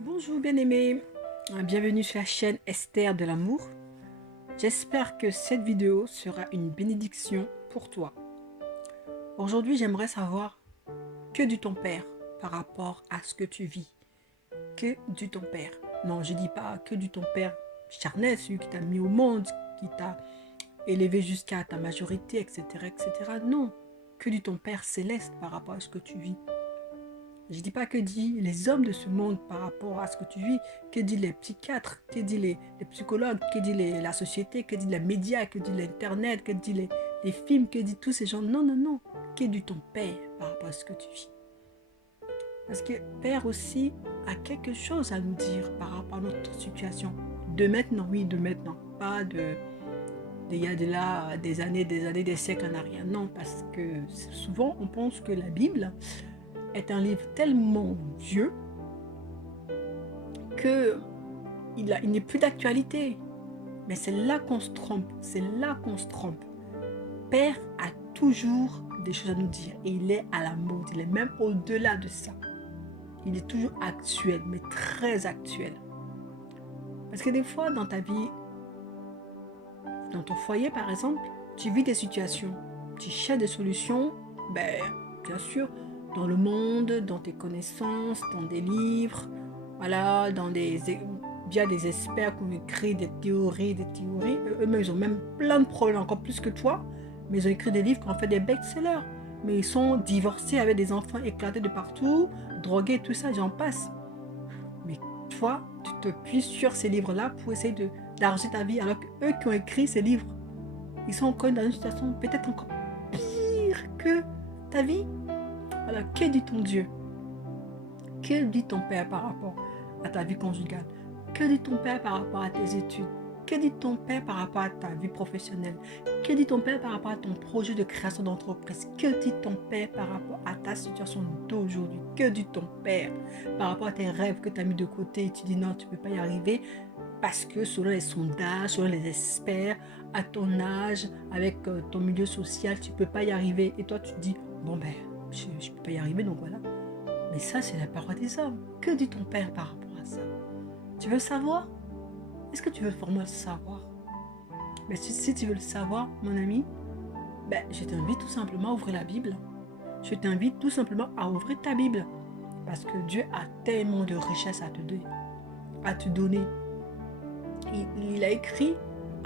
Bonjour bien-aimé, bienvenue sur la chaîne Esther de l'amour. J'espère que cette vidéo sera une bénédiction pour toi. Aujourd'hui, j'aimerais savoir que dit ton père par rapport à ce que tu vis. Que dit ton père? Non, je ne dis pas que dit ton père charnel, celui qui t'a mis au monde, qui t'a élevé jusqu'à ta majorité, etc., etc. Non, que dit ton père céleste par rapport à ce que tu vis? Je ne dis pas que dit les hommes de ce monde par rapport à ce que tu vis, que dit les psychiatres, que dit les psychologues, que dit la société, que dit les médias, que dit l'internet, que dit les films, que dit tous ces gens. Non, non, non. Que dit ton père par rapport à ce que tu vis? Parce que père aussi a quelque chose à nous dire par rapport à notre situation. De maintenant, oui, de maintenant. Pas il y a de là des années, des siècles en arrière. Non, parce que souvent on pense que la Bible est un livre tellement vieux que il n'est plus d'actualité. Mais c'est là qu'on se trompe, c'est là qu'on se trompe. Père a toujours des choses à nous dire et il est à la mode, il est même au-delà de ça. Il est toujours actuel, mais très actuel. Parce que des fois dans ta vie, dans ton foyer par exemple, tu vis des situations, tu cherches des solutions, bien sûr, dans le monde, dans tes connaissances, dans des livres, voilà, via des experts qui ont écrit des théories. Eux-mêmes, ils ont même plein de problèmes, encore plus que toi, mais ils ont écrit des livres qui ont fait des best-sellers. Mais ils sont divorcés avec des enfants éclatés de partout, drogués, tout ça, j'en passe. Mais toi, tu te puisses sur ces livres-là pour essayer d'arranger ta vie, alors qu'eux qui ont écrit ces livres, ils sont encore dans une situation peut-être encore pire que ta vie. Alors, que dit ton Dieu? Que dit ton Père par rapport à ta vie conjugale? Que dit ton Père par rapport à tes études? Que dit ton Père par rapport à ta vie professionnelle? Que dit ton Père par rapport à ton projet de création d'entreprise? Que dit ton Père par rapport à ta situation d'aujourd'hui? Que dit ton Père par rapport à tes rêves que tu as mis de côté et tu dis non, tu ne peux pas y arriver parce que selon les sondages, selon les experts, à ton âge, avec ton milieu social, tu ne peux pas y arriver. Et toi, tu te dis, bon je ne peux pas y arriver, donc voilà. Mais ça, c'est la parole des hommes. Que dit ton Père par rapport à ça? Tu veux savoir? Est-ce que tu veux vraiment le savoir? Mais si tu veux le savoir, mon ami, je t'invite tout simplement à ouvrir la Bible. Je t'invite tout simplement à ouvrir ta Bible. Parce que Dieu a tellement de richesses à te donner. Il a écrit,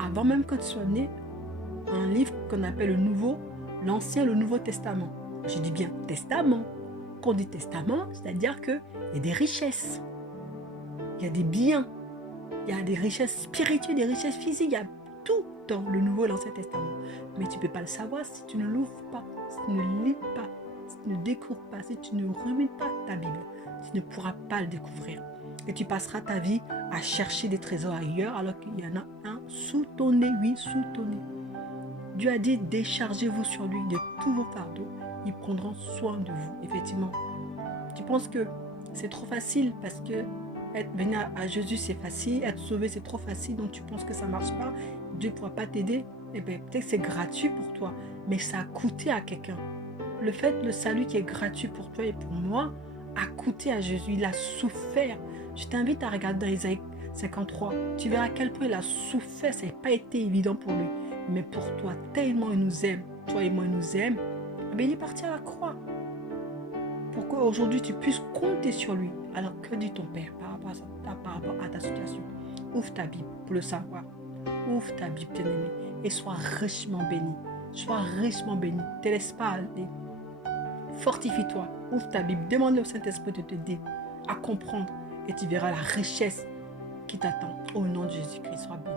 avant même que tu sois né, un livre qu'on appelle l'Ancien et le Nouveau Testament. Je dis bien testament. Quand on dit testament, c'est-à-dire qu'il y a des richesses. Il y a des biens. Il y a des richesses spirituelles, des richesses physiques. Il y a tout dans le Nouveau et l'Ancien Testament. Mais tu ne peux pas le savoir si tu ne l'ouvres pas, si tu ne lis pas, si tu ne découvres pas, si tu ne rumines pas ta Bible. Tu ne pourras pas le découvrir. Et tu passeras ta vie à chercher des trésors ailleurs alors qu'il y en a un sous ton nez, oui, sous ton nez. Dieu a dit, déchargez-vous sur lui de tous vos fardeaux. Ils prendront soin de vous, effectivement. Tu penses que c'est trop facile parce que venir à Jésus c'est facile, être sauvé c'est trop facile, donc tu penses que ça ne marche pas, Dieu ne pourra pas t'aider. Eh bien, peut-être que c'est gratuit pour toi, mais ça a coûté à quelqu'un. Le salut qui est gratuit pour toi et pour moi, a coûté à Jésus. Il a souffert. Je t'invite à regarder dans Isaïe 53. Tu verras à quel point il a souffert. Ça n'a pas été évident pour lui. Mais pour toi, tellement il nous aime, toi et moi, il nous aime, il est parti à la croix. Pour qu'aujourd'hui, tu puisses compter sur lui. Alors, que dit ton Père par rapport à ta situation? Ouvre ta Bible pour le savoir. Ouvre ta Bible, bien-aimé, et sois richement béni. Sois richement béni. Ne te laisse pas aller. Fortifie-toi. Ouvre ta Bible. Demande au Saint-Esprit de t'aider à comprendre. Et tu verras la richesse qui t'attend. Au nom de Jésus-Christ, sois béni.